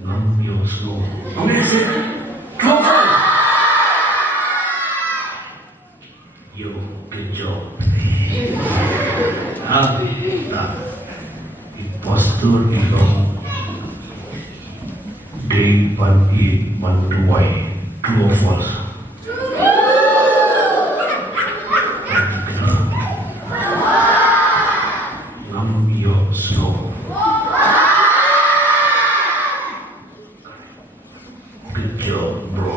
Numb your soul. Okay, so true or false? Yo, good job. Impostor become day 1 1 True or false? Numb your soul. Good job, bro.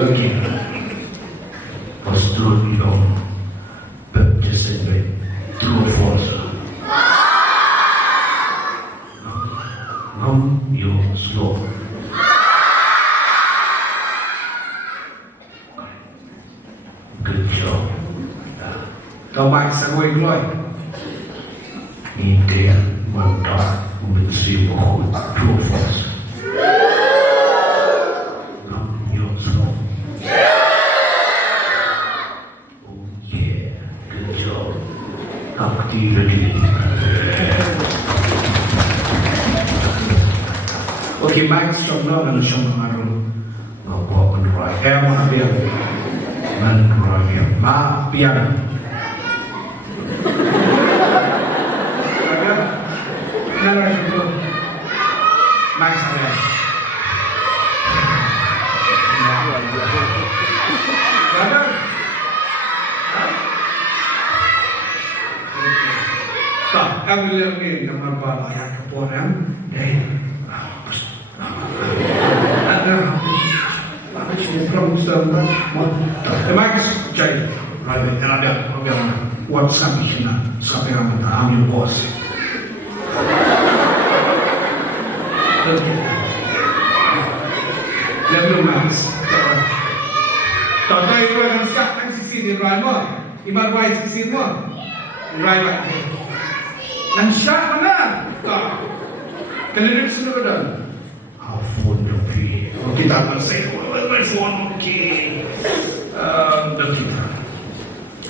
Okay. Postur become baptism. Tao bạch sang ngồi ngồi. Ni dia mantap mesti mohon profes. Nam yoso. Oh yeah, good job. Akti ready. Okay, back strong down and show maru. Apa kendrai? Mana biar? Mana biar? Ma biar. Nara itu. Baik saya. Brother. Tak, kami lihat ni nama bapa yang keporan. Ada apa sih problem Marcus Jai private ada program WhatsApp Khynnah sampai kamu tak ambil bos level Marcus tak tahu itu yang sekarang sisi di Rama ibar Rai sisi mana Rai lagi dan syak mana tak kalau dia sudah ada Phone yang pi. kita akan say, my phone, okay. Dan kita,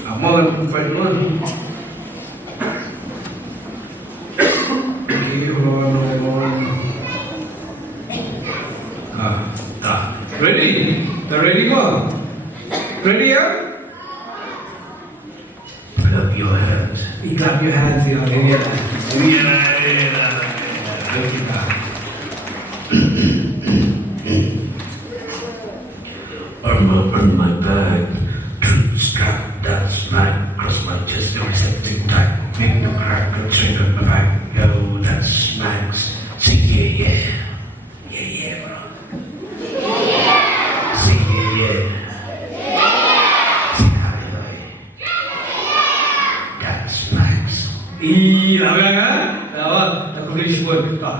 aman, fight on. Okay, on. Ready? The ready go? Ready ya? Clap your hands. Clap your hands, ya. Yeah. Kita. On my back, strap that snap across my chest every septic time. Make no crack or trigger my back. Yo, that smacks. Say yeah, bro. Say yeah. Say hi. That smacks. Lama kan? Lama. Tak boleh sebut kita.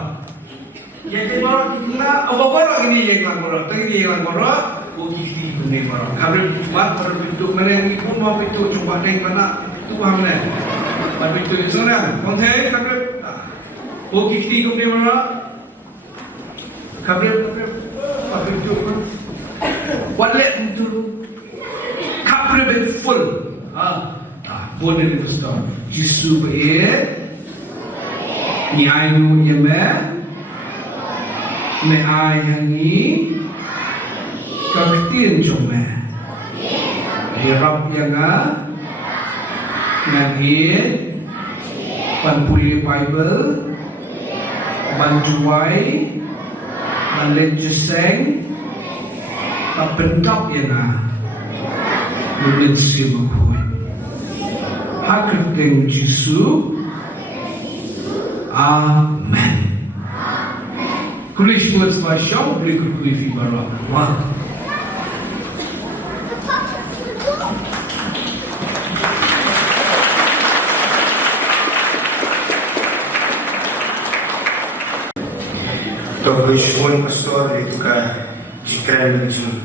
Yang baru kita, apa baru ini yang baru? Tadi yang baru. Bukti ini baru. Kalau buat berbentuk mana yang pun mau bentuk coba naik mana itu mana? Berbentuk seorang. Konten kalau bukti ini baru. Kalau berbentuk wallet itu kapal full. Boleh diperstah. Yesus ni ayu yemen, ni ayah ni. Kaktiin cuma, hirap yang ngahir, panpuli Bible, banjuai, Jingiaseng, pentak yang nulis simakui, hakateng Yesus, Amen. Kulish words by show, berikut kulifi barak. Wah. To Bishun pastor itu ka jikran jing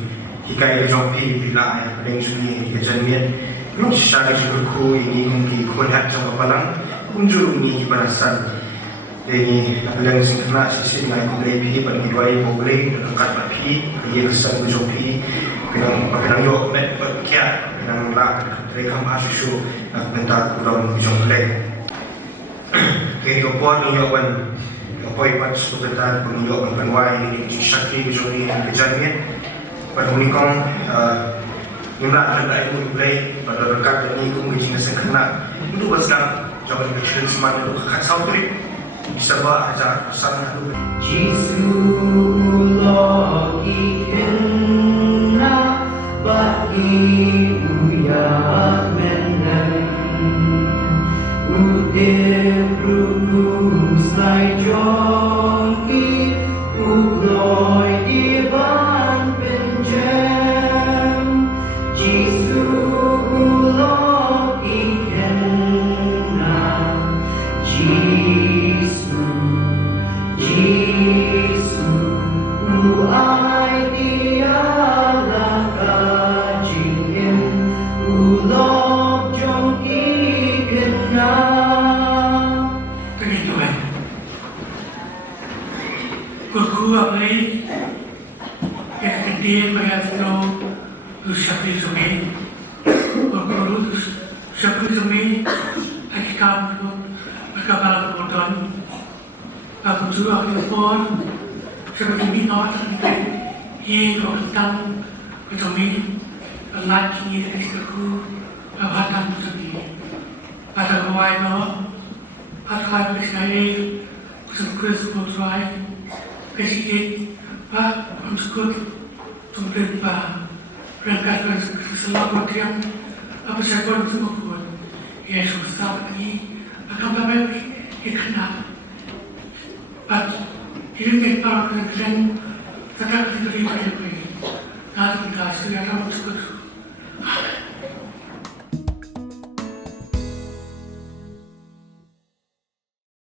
hikai jong pi bila ai paling juni kejanmian lu syari kyrkhu ini mungkin kulihat jong Balang unjur ni barasan ini Jingiaseng Khynnah sisi ngai To U Blei pi panjwai boleh angkat pi dia kesan jong pi pinang yo met kia pinang la rekam asu bentar pulang jong Blei ke to pon yo ban Poi pat sebentar penunjuk kyrkhu ini syakri joni kejanmian pada unikong imra ada To U Blei pada rekat ini kum Jingiaseng Khynnah itu pasal jawapan kecil seman itu kat sautri bisa bawa ajar pesan itu Jingiaseng Khynnah bagi uya menang ude bruku slai jong To U Blei di ban penjam Jisu Khynnah Jisu ai dia la ka jing em u lo jong ki Ia mayatno usapi zumi, orkoru usapi zumi, akikam no, akabala koton, aku juga akipon, seperti minot seperti ia kotan, ketomi, laki dari kyrkhu, abatan seperti, pada kawai no, pada kawai seperti seperti kesikit, pak, konskut. Tumpin pa, rangkat selalu tiang, apa saya pun semua pun, Yesus sahabat ini akan berbaik Khynnah. Pat, ini kita akan tetap diterima di sini. Nanti kita sudah akan masuk.